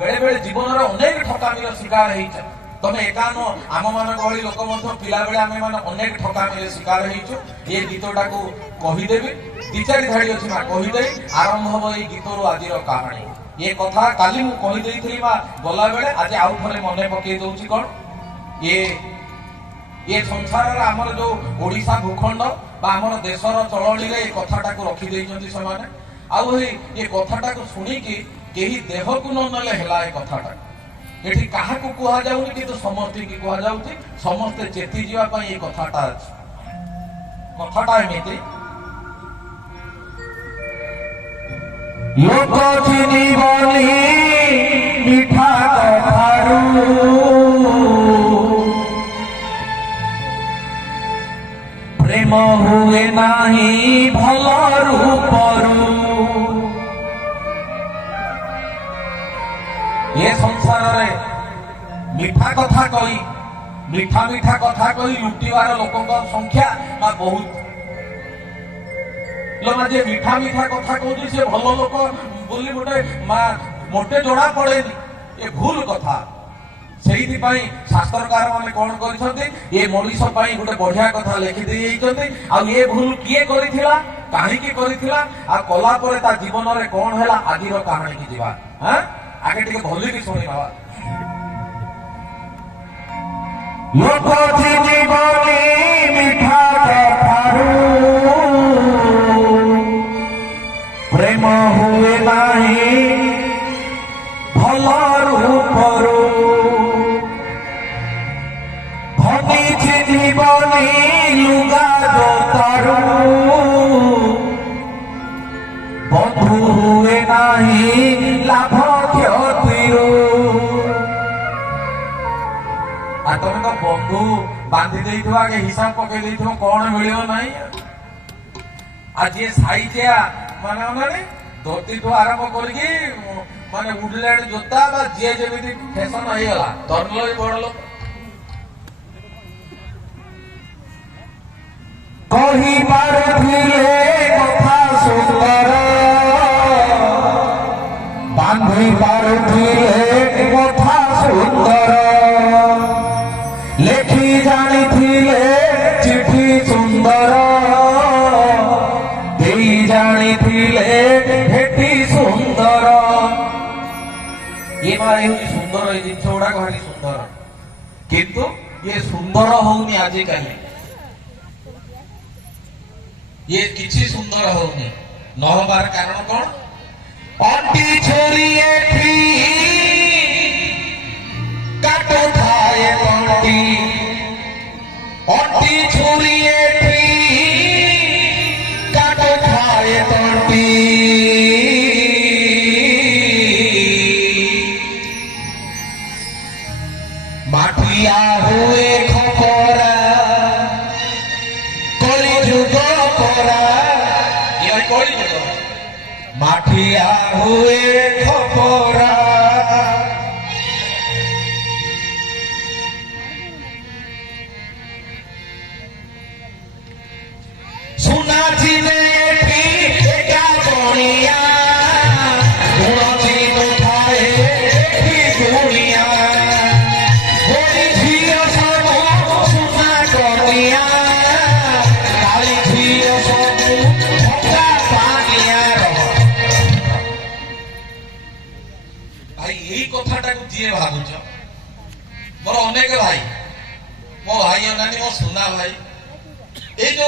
बेले बेले जीवन में अनेक ठकामीर शिकार हो तमें एकान आम मान भली लोक पिला बेले आम मैंने अनेक ठकामीर शिकार हो ये गीतटा को कहीदेवी दी चार धाड़ी अच्छी माँ कहीदेवी आरंभ हम ये गीतर आज कहानी ये कथा काली मु कहीदे माँ गला बेले आज आउ थे मन पकई दौर कौन ये संसार आमर जो ओडिशा भूखंड आमर देशर चलनी ये कथाटा को रखिदे से ये कथाटा को शुणिकी कहीं देह को न नले है कथाटा ये क्या कह जाऊनी कि समस्त की कह जाऊँगी समस्ते चेती जावाई ये कथाटा कथाटा एमती लोक चिनिबनी मिठा कथारू प्रेम हुए नाही भल रूपरू ये संसार रे मीठा कथा कही मीठा मीठा कथा कही लुटिवार लोकों संख्या ना बहुत लोग जे मीठा मीठा कथा कहूँ से भल लोक बोली गोटे मोटे जोड़ा पड़े ये भूल कथा से शास्त्रकार मैंने कौन कर ये मनीष गोटे बढ़िया कथा लिखिदे आ ये भूल किए करिथिला काहींकी करिथिला आ कला परे ता जीवन रे कौन हैला आजिर कहानी की जीवा हां आगे टिके भली की सुनी बाबा लोक चिनिबनी मिठा कथारू प्रेम हुए नाही भल रूपरू धनी चिनिबनी लुगा जोतारू बंधु हुए नाही लाभ क्षतिरू आ तुम तो बंधु बांधी देइथो आगे हिसाब पकई देइथो कौन मिलियो नहीं आज ये साइजिया माने उन्होंने धोती ठू आरंभ करके माने उडलैंड जोता बा जे जेमिति फैशन हो गला धरलो बड़ लोक कही पारुथिले कथा सुंदर बांधी पारुथिले कथा सुंदर लेखी जानिथिले चिठी सुंदर देई जानिथिले भेटी सुंदर ये मारे सुंदर ये जिन गुड़ा भारी सुंदर किंतु ये सुंदर होनी आजिकाली ये किसी सुंदर होनी न होबार कारण कौन अंटी छोरिए थी काटो थाए अंटी अंटी छोरिए थी काटो थाए अंटी माटिया हुए खपरा कली जुग परा ये कोई नहीं माटिया हुए खपरा सुना चिने एका बनिया गुण चिन थाए एठी दुनिया बोली झियो सब सुना कनिया काली झियो सब भक्का पानिया भाई यही कथाटा को जी भावुच मोर अनेक भाई मो भाई अनानी मो सुना भाई ये जो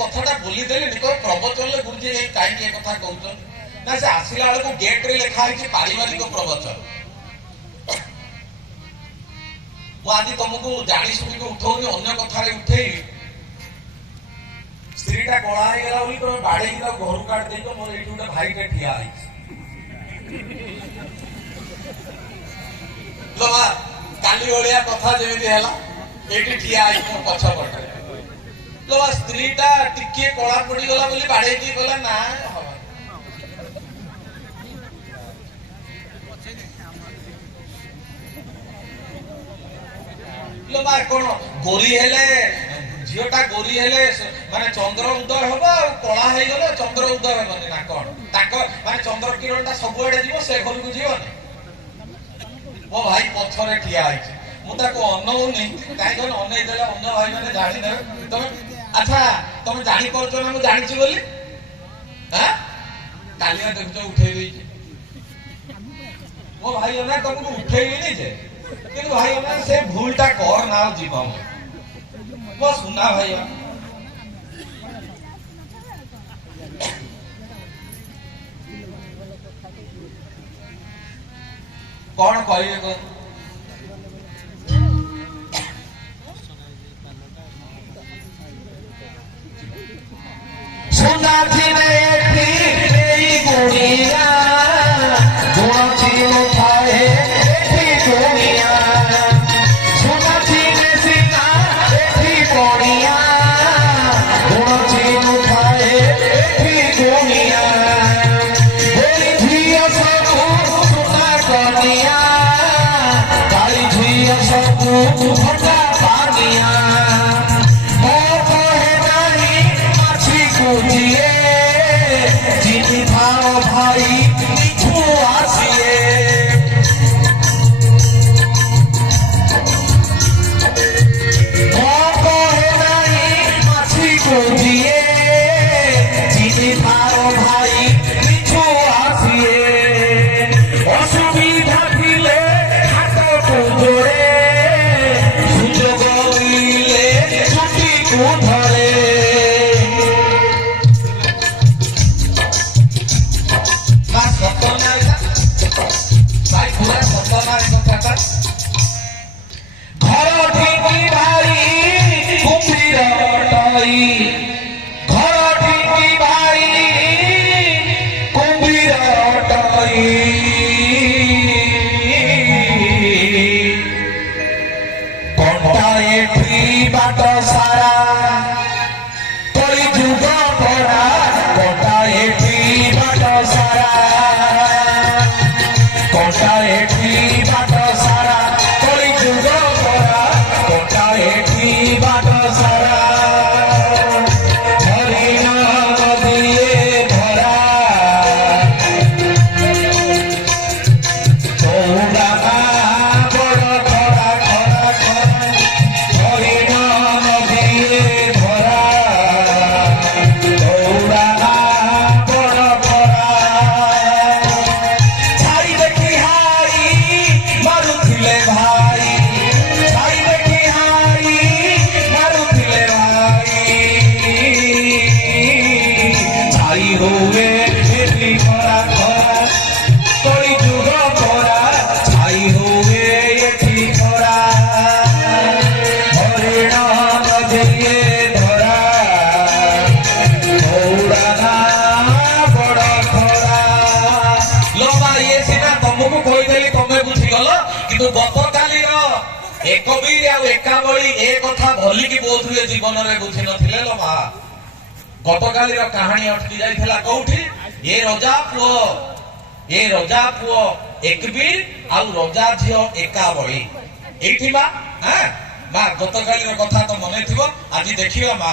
कथाटा बोली देले निको प्रवचन ले गुरुजी ये काई के कथा कहउछन ना से आसिला वाले को गेट रे लिखा है पारिवारिक प्रवचन मु आज तुमको जानी सुनी को उठौनी अन्य कथा रे उठेई स्त्रीटा गळा हे गेला बोली तो बाडे की घर काट देई तो मोर एठी उटा भाई के ठिया आई लोवा काली ओलिया कथा जेमिति हैला एठी ठिया आई तो पछ पटे लोवा स्त्रीटा टिके कळा पड़ी गला बोली बाडे की गला ना लोवा कोन गोरी हेले झियोटा गोरी हेले माने चंद्र उदय होबा आ कळा हे गले चंद्र उदय होबनी ना कोन ताको माने चंद्र किरणटा सब एडे जीवो से घर को जीवनी ମୋ ଭାଇ ପଛରେ ଠିଆ ହେଇଛି, ମୁଁ ତାକୁ ଅନଉନି କାହିଁକି ଅନେଇ ଦେଲେ ଅନ୍ୟ ଭାଇ ମାନେ ଜାଣିନେବେ। ତମେ ଆଚ୍ଛା ତମେ ଜାଣିପାରୁଛ ନା ମୁଁ ଜାଣିଛି ବୋଲି? କାଲିଆ ଦେଖୁଛ ଉଠେଇ ଦେଇଛି ମୋ ଭାଇ ଅନା, ତମକୁ ଉଠେଇବିନି ଯେ, କିନ୍ତୁ ଭାଇ ଅନା ସେ ଭୁଲଟା କର ନା ଆଉ ଯିବ ମୋ ସୁନା ଭାଇ। କଣ କହିବେ କହ? ସୁନାଥିରେ ଏଠି ଏଇ ଗୁଣିଆ ଗୁଣ ଚିନ ଥାଏ ଏଠି ଗୁଣିଆ ସୁନାଥିରେ ସିନା ଏଠି ପଣିଆ ଗୁଣ ଚିନ ଥାଏ ଏଠି ଗୁଣିଆ ଏଇ ଝିଅ ସବୁ ସୁନା କନିଆ କାଳି ଝିଅ ସବୁ ଭଟା ପାନିଆ চিনি ভাও ভাই কিছু আসিয়ে মাছি খুঁজিয়ে চিনি ভাও ভাই কিছু আসিয়ে অসুবিধা দিলে হাত কুঁজোরে সুযোগ দিলে ছুটি কুধরে ঘর ঠিকি ভাই কুম্ভীর অটাই ঘর ঠিকি ভাই কুম্ভীর অটাই কণ্টা এঠি বাট সারা কলি যুগ পড়া Konta এঠি but Sara Konta এঠি but সারা কলি যুগ পড়া কণ্টা এঠি বাট সারা হরিণ নদীয়ে ধরা চৌড়া বড় খরা খরা খরা হরিণ নদীয়ে ধরা চৌড়া বড় খরা ছাই দেখি হাই মারুথিলে ভাই ছাই দেখি হাই মারুথিলে ভাই ছাই হুয়ে এটি খরা খরা কলি যুগ খরা ছাই হুয়ে এটি খরা হরিণ নদীয়ে ধরা চৌড়া বড় খরা লোমা ইয়ে সিনা ତମକୁ କହିଦେଲି ତମେ ବୁଝିଗଲ, କିନ୍ତୁ ଗତକାଲିର ଏକବୀର ଆଉ ଏକାବଳି ଏ କଥା ଭଲିକି ବୋଧ ହୁଏ ଜୀବନରେ ବୁଝି ନଥିଲେ ଲୋ ମା। ଗତକାଲିର କାହାଣୀ ଅଟକି ଯାଇଥିଲା କୋଉଠି? ଏ ରଜା ପୁଅ ଏକବୀର ଆଉ ରଜା ଝିଅ ଏକାବଳି ଏଇଠି ମା। ମା ଗତକାଲିର କଥା ତ ମନେ ଥିବ, ଆଜି ଦେଖିବା ମା।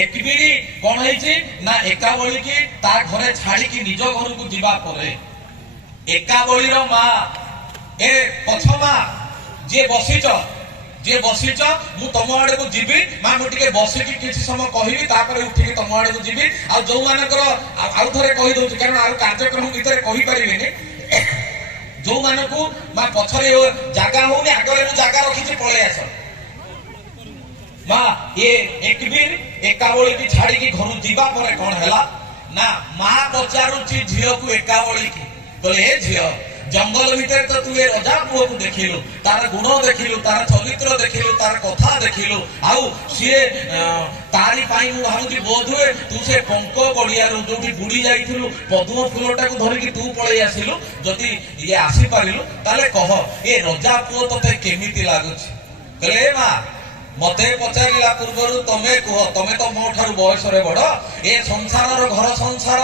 ଏକବୀର କଣ ହେଇଛି ନା ଏକାବଳି କି ତା ଘରେ ଛାଡିକି ନିଜ ଘରକୁ ଯିବା ପରେ ଏକାବଳିର ମା ଏ ପଛ ମା ଯିଏ ବସିଛ ମୁଁ ତମ ଆଡକୁ ଯିବି ମା, ମୁଁ ଟିକେ ବସିକି କିଛି ସମୟ କହିବି ତାପରେ ଉଠିକି ତମ ଆଡକୁ ଯିବି। ଆଉ ଯୋଉମାନଙ୍କର ଆଉ ଥରେ କହିଦଉଛି କାରଣ ଆଉ କାର୍ଯ୍ୟକ୍ରମ ଭିତରେ କହିପାରିବିନି, ଯୋଉମାନଙ୍କୁ ମା ପଛରେ ଜାଗା ହଉନି ଆଗରେ ମୁଁ ଜାଗା ରଖିଛି ପଳେଇ ଆସ ମା। ଏ ଏକବୀର ଏକାବଳି କି ଛାଡିକି ଘରୁ ଯିବା ପରେ କଣ ହେଲା ନା ମା ପଚାରୁଛି ଝିଅକୁ ଏକାବଳି କି, କହିଲେ ଏ ଝିଅ ଜଙ୍ଗଲ ଭିତରେ ତ ତୁ ଏ ରଜା ପୁଅକୁ ଦେଖିଲୁ, ତାର ଗୁଣ ଦେଖିଲୁ, ତାର ଚରିତ୍ର ଦେଖିଲୁ, ତାର କଥା ଦେଖିଲୁ, ଆଉ ସିଏ ତାରି ପାଇଁ ମୁଁ ଭାବୁଛି ବୋଧ ହୁଏ ତୁ ସେ ପଙ୍କ ଗଡିଆରୁ ଯୋଉଠି ବୁଡି ଯାଇଥିଲୁ ପଦ୍ମ ଫୁଲଟାକୁ ଧରିକି ତୁ ପଳେଇ ଆସିଲୁ। ଯଦି ଇଏ ଆସିପାରିଲୁ ତାହେଲେ କହ ଏ ରଜା ପୁଅ ତତେ କେମିତି ଲାଗୁଛି? କହିଲେ ଏ ମା ମତେ ପଚାରିଲା ପୂର୍ବରୁ ତମେ କୁହ, ତମେ ତ ମୋ ଠାରୁ ବୟସରେ ବଡ, ଏ ସଂସାରର ଘର ସଂସାର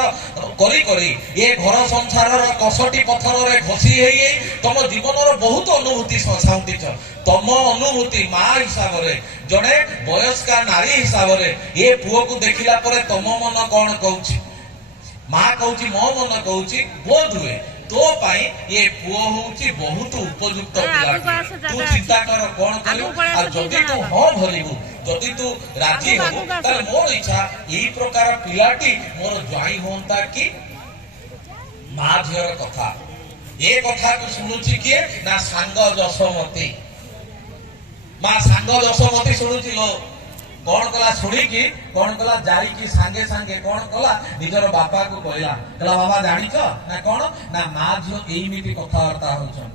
କରି କରି ଏ ଘର ସଂସାରର କଷଟି ପଥରରେ ଘଷି ହେଇ ତମ ଜୀବନର ବହୁତ ଅନୁଭୂତି ସାଉଁଟିଛ। ତମ ଅନୁଭୂତି ମା ହିସାବରେ, ଜଣେ ବୟସ୍କା ନାରୀ ହିସାବରେ ଏ ପୁଅକୁ ଦେଖିଲା ପରେ ତମ ମନ କଣ କହୁଛି? ମା କହୁଛି ମୋ ମନ କହୁଛି ବୋଧ ହୁଏ तो पाई ये पुओ होउची बहुत उपयुक्त पिलाटी तू चिंता कर कोन करियो आ जदी तू हो भरिबु जदी तू राजी हो त मोर इच्छा एही प्रकार पिलाटी मोर ज्वाई होंता कि मा झियर कथा ए कथा को सुनुची किए ना सांग जसमती मा सांग जसमती सुनुची लो कौन कला शुणी की कौन कला जाई की सांगे सांगे कौन कला निजर बापा को कहला कहला बाबा जानिच ना कौन ना मा झियो एमिति कथावार्ता होछन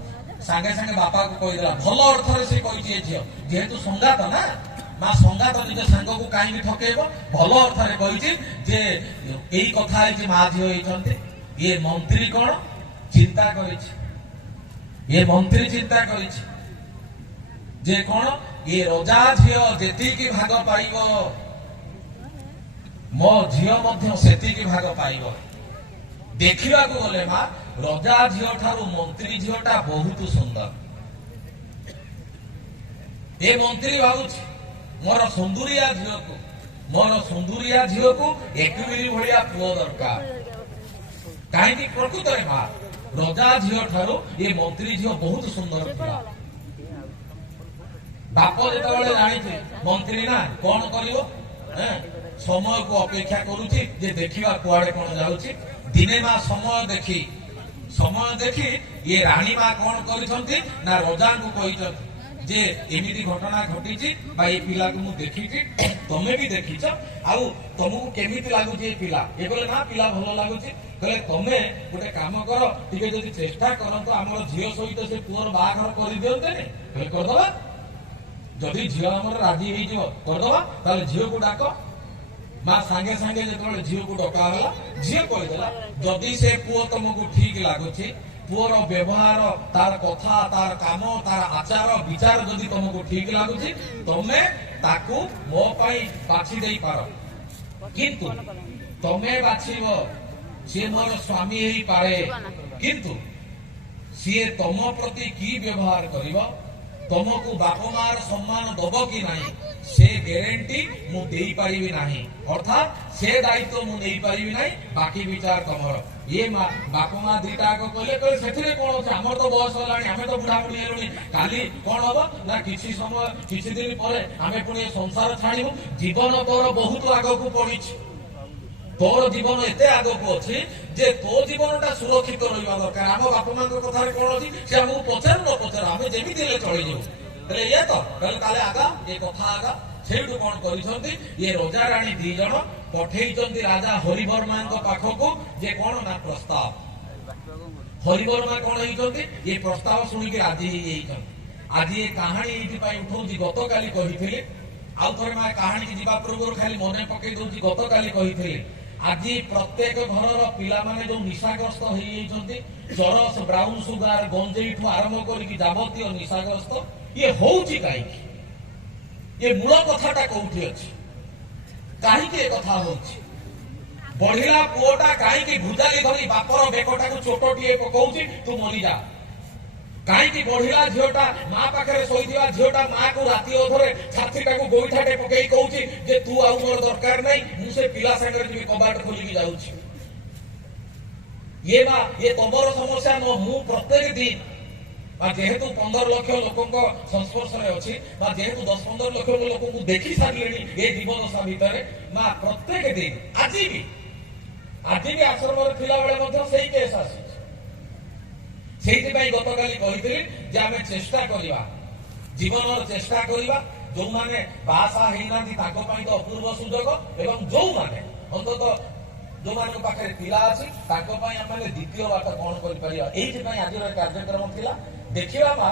सांगे सांगे बापा को कहि देला भलो अर्थ रे से कहि जे झियो जेहेतु संगात ना मा संगात निज सांग को काई ठकेबो भलो अर्थ रे कहि जे एई कथा जे मा झियो होइछन्ते ये मंत्री कौन चिंता करिछि ये मंत्री चिंता करिछि जे कौन ये रजा झियो जेती की भाग पाइबो मो झियो मध्य सेती की भाग पाइबो देखिबा को गले मा रजा झियो ठारू मंत्री झियोटा बहुत सुंदर ए मंत्री भाउछि मोर सुंदरिया झियो को एकबिरी भलिया पुओ दरकार काहेकि प्रकृत रे मा रजा झियो ठारू ये मंत्री झियो बहुत सुंदर थिला बाप जेतबेले जानिछे मंत्री ना कोन करिवो समय को अपेक्षा करूची जे देखिबा कुआडे कोन जाउची दिने मा समय देखि ये रानी मा कोन करिसंती ना रजा को कहिसंती जे एमिति घटना घटिची बा ए पिला को मु देखिची तमे भी देखिछ आउ तमको केमिति लागुची ए पिला ए बोले ना पिला भलो लागुची कहले तमे गोटे काम कर टिके जदी चेष्टा करंतो हमर झियो सहित से पुअर बाघर करि दियंते ने कहले कर दबा जदि झियो हमर राजी हेइ जो कर दबा ताले झियो को डाको मा सांगे सांगे जेतबेले झियो को डका होला झियो कहि देला जदि से पुओ तमको ठीक लागुची पुअर व्यवहार तार कथा तार काम तार आचार विचार जदि तमको ठीक लागुची तमे ताकू मो पई बाछि देई पारो किंतु तमे बाछिबो से मोर स्वामी हेइ पारे किंतु सिए तम प्रति की व्यवहार करिवो तमको बाप मार सम्मान दब कि नहीं से ग्यारंटी मु देई पारिबी नहीं अर्थात से दायित्व मु नहीं पारिबी नहीं बाकी विचार तमर ये बाप माँ दीटा को कहले सेथिरे कोन अछि हमर तो बयस होलानी हमें तो बुढ़ा बुढ़ी हेलुनी काली कोन हबो ना किछि समय किछि दिन परे हमें पुणी संसार छाड़िबु जीवन तोर बहुत आगो को पड़िछि तोर जीवन एते आगो को अछि जे तो जीवनटा सुरक्षित रहिबा दरकार हम बाप मां को कथा कोन अछि से हम पचर न पचर हमें जेमि दिले चली जेउ तले ये तो कहले काले आगा ये कथा आगा सेठु कोन करिसंती ये राजा रानी दी जण पठेइचंती राजा हरिवर्मा को पाखको जे कोन ना प्रस्ताव हरिवर्मा कोन हेइचंती ये प्रस्ताव सुनि के राजी हेइचन आज ये कहानी एथि पई उठौची गतकाली कहिथिले आउ थरे मा कहानी की जीवा पूर्व खाली मने पकई दउची गतकाली कहिथिले आज प्रत्येक घर पिला माने जो निशाग्रस्त होइचंती चरस ब्राउन सुगार गंजेई ठु आरंभ करी जाबतीय निशाग्रस्त ये होउची काई ये मूल कथाटा कोठी अछि काहे के कथा होउची बढ़िला पुओटा काहे के भुजाली धरी बापर बेकोटा को चोटटिए पकौची तू मरी जा काहे की बढ़िला झियोटा मां पाखरे सोइदिवा झियोटा मां को राती ओधरे छातीटा को गोइठाटे पकेई कहूची जे तू आउ मोर दरकार नै मु से पिला संगे जी कबाट खोली की जाउची ये तमर समस्या न मु प्रत्येक दिन बा जेहेतु 15 लाख लोकंको संस्पर्श रे अछि बा जेहेतु 10-15 लाख लोक को देखि सारलेनी ए जीवन दशा भितरे मा प्रत्येक दिन आज भी आश्रम रे थिला बेले मध्ये सेही केस आसी सेही पई गतकाली कहिथिली जे आमे चेष्टा करिवा जीवन चेष्टा करिवा जो माने बासा हेइनांती ताको पई तो अपूर्व सुजोग एवं जो माने अंतत जो माने पाखरे पिला अछि ताको पई आमे द्वितीय बात कोन करि परिया एही पई आज रे कार्यक्रम थिला देखिबा मा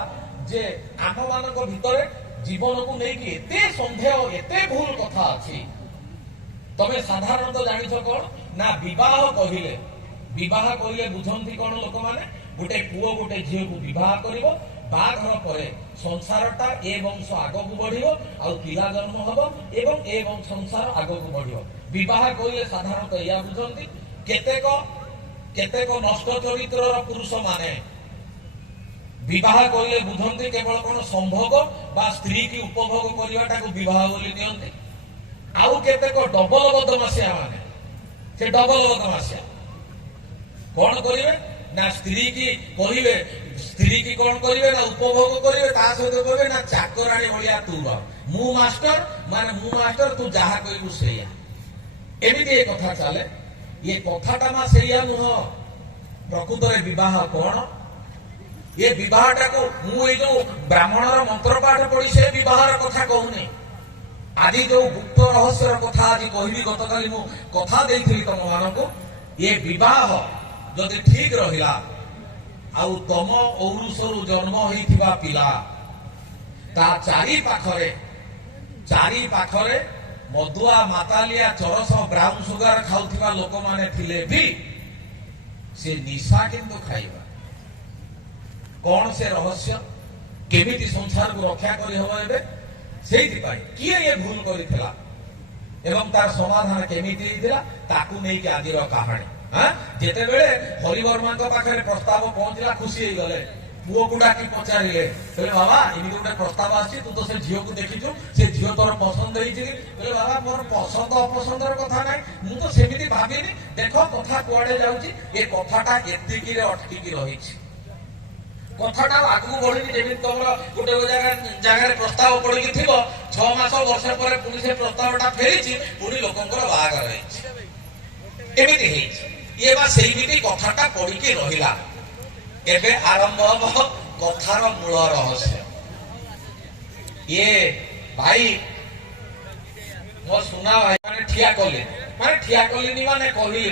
जे आम मानक भितरे जीवन को नै कि एते संदेह एते भूल कथा अछि तमे साधारणतः जानि छ कोन ना विवाह कहिले बुझंती कोन लोक माने गोटे पुओ गोटे झियो को विवाह करिवो बाघर परे संसारटा ए वंश आगो को बढ़िवो आ पिला जन्म हबो एवं ए वंश संसार आगो को बढ़िवो विवाह कहिले साधारणतः या बुझंती केतेक नष्ट चरित्रर पुरुष माने विवाह कहिले बुझंती केवल कोन संभोग बा स्त्री की उपभोग करिवाटा को विवाह बोली नियंती आउ केतेक डबल बदमाशिया माने से डबल बदमाशिया कोन करिवे ना स्त्री की कहे स्त्री की कौन करेंगे ना उपभोग करेंगे ता सहित कहे ना चाकराणी भाया तू रह मु मास्टर माने मु मास्टर तू जहा कहू से एमती ये कथा चले ये कथाटा मा से नुह प्रकृत विवाह कौन ये विवाहटा को मु जो ब्राह्मणर मंत्र पाठ पढ़ी से विवाहर कथा कहूनी आज जो गुप्त रहस्यर कथा आज कहबी गतकाली मु कथा देइथिली तम मानकु ये विवाह जदि ठीक रहिला आउ तम औरुषरु जन्म होइथिबा पिला ता चारि पाखरे मदुआ मातालिया चरस ब्राउन सुगर खाउथिबा लोक माने थिले भी से निशा किंतु खाइबा कौन से रहस्य केमिति संसार को रक्षा करी हबो एबे सेहि पाई किए ये भूल करिथिला एवं तार समाधान केमिति हिथिला ताकू नै कि आदिर कहानी हां जेते बेले हरिवर्मा को पाखरे प्रस्ताव पहुंचला खुशी होई गले पुओ को डाकी पचारिले कहले बाबा इनि गोटे प्रस्ताव आसी तू तो से झियो को देखिछु से झियो तोर पसंद होईछि कहले बाबा मोर पसंद अपसंदर कथा नै मु तो सेमिति भाबिनी देखो कथा कुआडे जाउछि ए कथाटा एतिकी रे अटकी की रहिछि कथाटा आगु बढ़ी जेमिति तमरा गोटे जगह प्रस्ताव पड़ी थिबो 6 मास वर्ष पर पुनी से प्रस्तावटा फेरिछि पुनी लोकंकर बाहागर होईछि एमिति हेछि ये बा सेमिति कथाटा पड़ी के रहिला एबे आरंभ हो कथार मूल रहस्य ये भाई मो सुना भाई माने ठिया कले माने कहले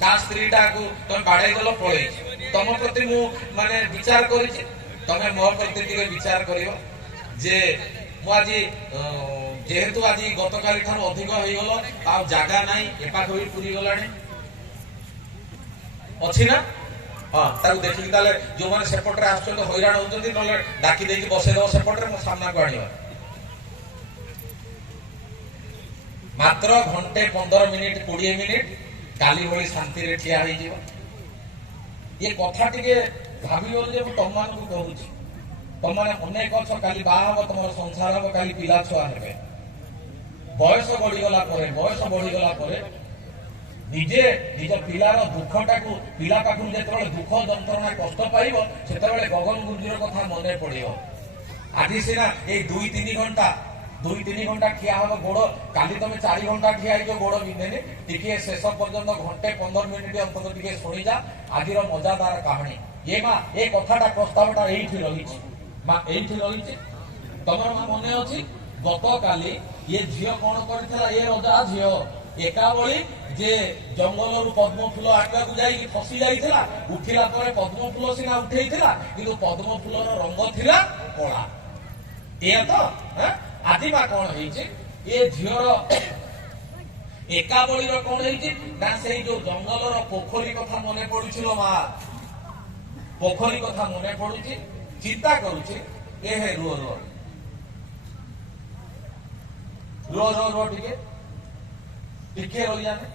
का स्त्रीटा को तुम बाड़े गलो पळे तम प्रति मु माने विचार करिछि तमे मोर प्रति टिके विचार करियो जे मु आज जेहेतु आज गतकाली ठार अधिक होई गलो आ जागा नाही एपा होई पुरी गलाणी अछि ना हाँ ताकू देखिकी ताले जो माने सेपटरे आछन हैरान होउछन्ती नले डाकी देकी बसे दो सेपटरे मो सामना को आनिबा मात्र घंटे 15 मिनिट 20 मिनिट काली होली शांति रे ठिया होई जीवा ये कथा टिके भाबियो जे मु तमान को कहूछि तमाने अनेक छ काली बाहा हो तमर संसार हो काली पिला छुआ हेबे बयस बढ़ी गला परे निजे निज पिलार दुखटा को पिला पाखु जेतबेले दुख जंत्रणा कष्ट पाइबो सेतबेले गगन गुंजीर कथा मने पड़ियो आज सिना ए 2-3 घंटा ठिया हबो गोड़ काली तमे 4 घंटा ठिया आइजो गोड़ बिंदेनी टिके शेष पर्यंत घंटे 15 मिनिट अंतत टिके सुनी जा आजिर मजादार कहानी ये मा ए कथाटा प्रस्तावटा एइठी रहिछि मा एइठी रहिछि तमर मा मने अछि गतकाली ये झियो कोन करथिला ए रजा झियो एकाबली जे जंगल रु पद्म फूल आटका को जाई फसी जाइथिला उठिला परे पद्म फूल सिना उठेइथिला किंतु पद्म फूलर रंग थिला कला ए तो आदिमा कोन हेइछि ए झियोर एकाबली रो कोन हेइछि ना सेई जो जंगल रो पोखरी कथा मने पडुछिलो मा पोखरी कथा मने पडुछि चिंता करूछि ए हे रो टिके रही जाने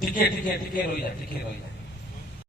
टिके रही जा